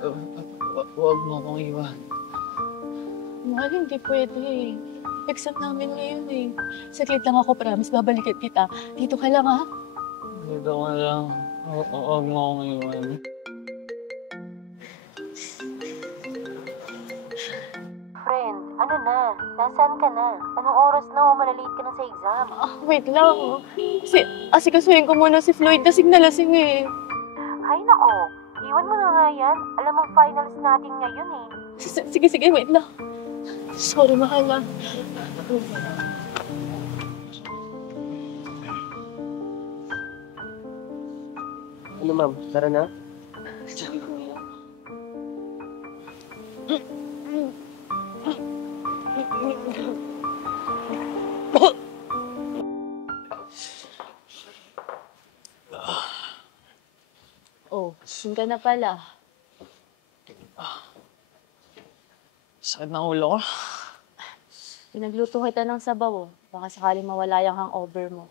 Huwag mo akong iwan. Mahal, hindi pwede eh. Exam namin ngayon eh. Saglit lang ako, promise, babalikan kita. Dito ka lang ha? Dito ka lang. Huwag mo akong iwan. Friend, ano na? Nasaan ka na? Anong oras na? Malalate ka na sa exam. Wait lang. Asikasuhin ko muna si Floyd. Lasing na lasing eh. Hay nako, iwan mo na nga yan. Alam mong finals natin ngayon eh. Sige, wait lang. Sorry, mahal ah. Ano ma'am, tara na? Oh, yun ka na pala. Sakit ng ulo ko. Pinagluto kita ng sabaw, oh. Baka sakaling mawala yung hangover mo.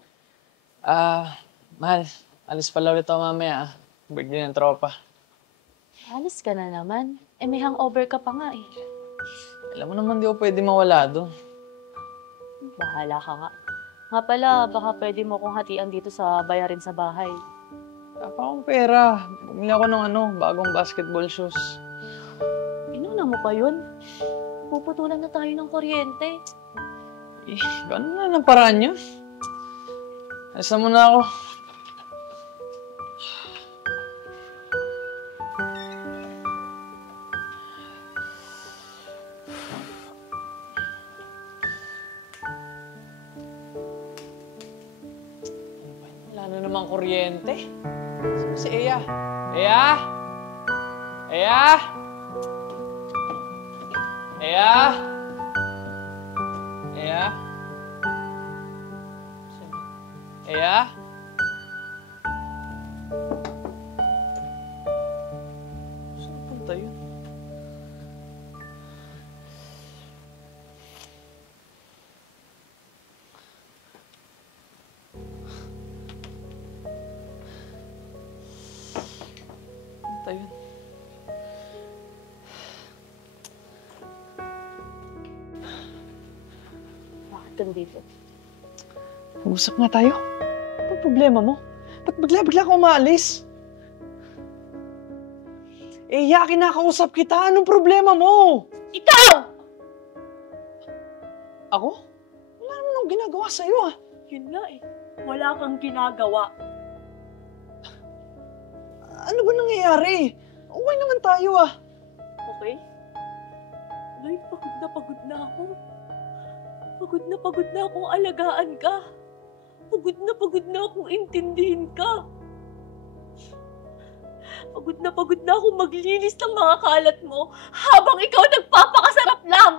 Mahal. Alis pala ulit ako mamaya. Birthday ng tropa. Alis ka na naman. Eh, may hangover ka pa nga eh. Alam mo naman, di ako pwede mawala doon. Bahala ka nga. Nga pala, baka pwede mo kong hatian dito sa bayarin sa bahay. Wala pa akong pera. Bumili ako ng bagong basketball shoes. Inuna mo pa yun? Puputulan na tayo ng kuryente. Gano'n na ng paraan yun. Alis na muna ako. Wala na namang kuryente. Saan si Eya? Eya? Eya? Eya? Eya? Eya? Saan punta yun? Punta yun. Bakit nandito? Usap nga tayo. Anong problema mo? Ba't bigla ka umaalis? Eya, kinakausap kita. Anong problema mo? Ikaw! Ako? Wala naman akong ginagawa sa'yo ah. Yun nga eh. Wala kang ginagawa. Ano ba nangyayari? Okay naman tayo ah. Okay? Lloyd, pagod na ako. Pagod na akong alagaan ka. Pagod na akong intindihin ka. Pagod na akong maglinis ng mga kalat mo habang ikaw nagpapakasarap lang.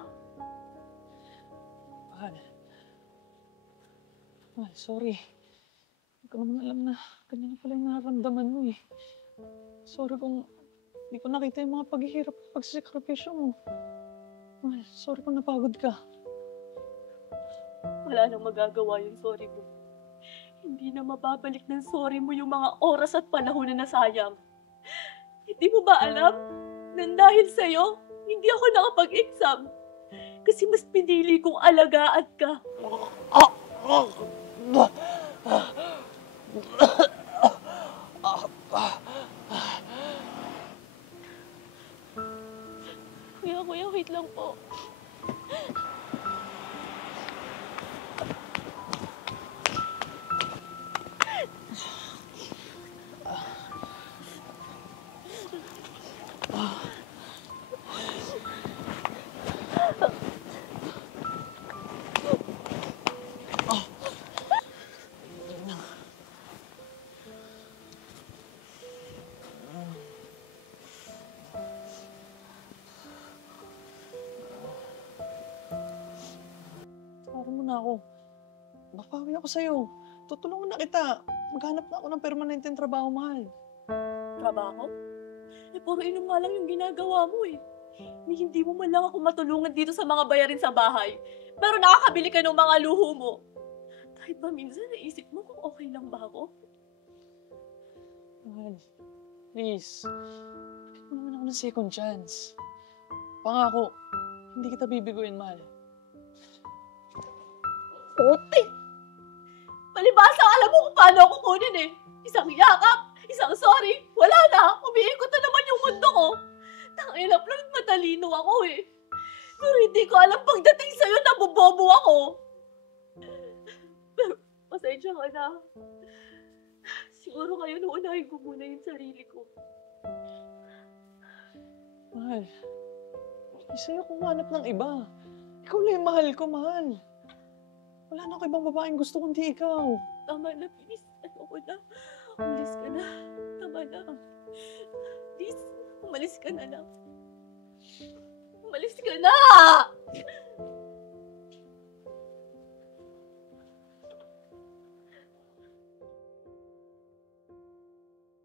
Mahal, sorry. Hindi ko naman alam na ganyan na pala yung nararamdaman mo eh. Sorry kung hindi ko nakita yung mga paghihirap at pagsasakripisyo mo. Mahal, sorry kung napagod ka. Wala nang magagawa yung sorry mo. Hindi na mababalik ng sorry mo yung mga oras at panahon na nasayang. Hindi mo ba alam na dahil sa'yo, hindi ako nakapag-exam? Kasi mas pinili kong alagaan ka. Kuya, wait lang po. Sorry mo na ako. Mapawi ako sa'yo. Tutulungan na kita. Maghanap na ako ng permanenteng trabaho, mahal. Trabaho? Eh, puro inom nga lang yung ginagawa mo eh. Hindi mo man lang ako matulungan dito sa mga bayarin sa bahay. Pero nakakabili ka ng mga luho mo. Kahit ba minsan naisip mo kung okay lang ba ako? Mahal, please. Bakit mo naman ako ng second chance. Pangako, hindi kita bibiguin, mahal. Puti! Palibasa, alam mo kung paano ako kunin eh. Isang yakap, isang sorry, wala na. Umiikot na naman yung mundo ko. Tangilap lang, matalino ako eh. Pero hindi ko alam pagdating sa'yo, nabobobo ako. Pero, pasensya ka na. Siguro ngayon, uunahin ko muna yung sarili ko. Mahal, sa'yo kung hanap ng iba. Ikaw lang yung mahal ko, mahal. Wala na ako ibang babaeng gusto kundi ikaw. Tama na, please. Ayoko na. Umalis ka na. Tama na. Please, umalis ka na lang. Umalis ka na!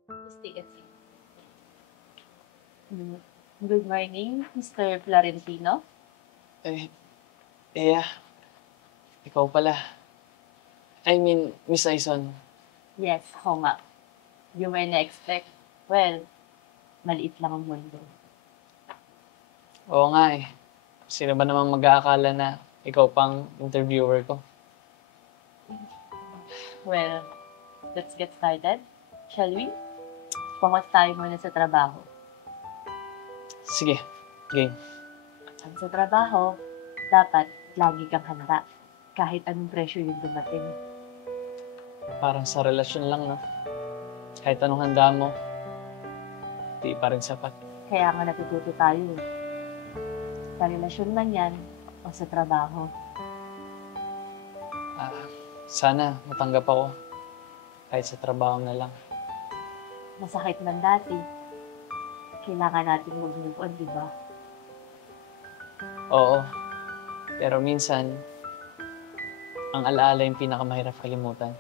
Please take a seat. Good morning, Mr. Florentino. Ikaw pala. I mean, Miss Aison. Yes, ako nga. You may na-expect. Well, maliit lang ang mundo. Oo nga eh. Sino ba naman mag-aakala na ikaw pang interviewer ko? Well, let's get started. Shall we? Focus tayo muna sa trabaho. Sige, game. Ang sa trabaho, dapat lagi kang handa. Kahit anong pressure yung dumating. Parang sa relasyon lang, no? Kahit anong handa mo, di pa rin sapat. Kaya nga natututo tayo. Sa relasyon man yan, o sa trabaho. Sana matanggap ako. Kahit sa trabaho na lang. Masakit man dati. Kailangan natin mag-move on, di ba? Oo. Pero minsan, ang alaala yung pinakamahirap kalimutan.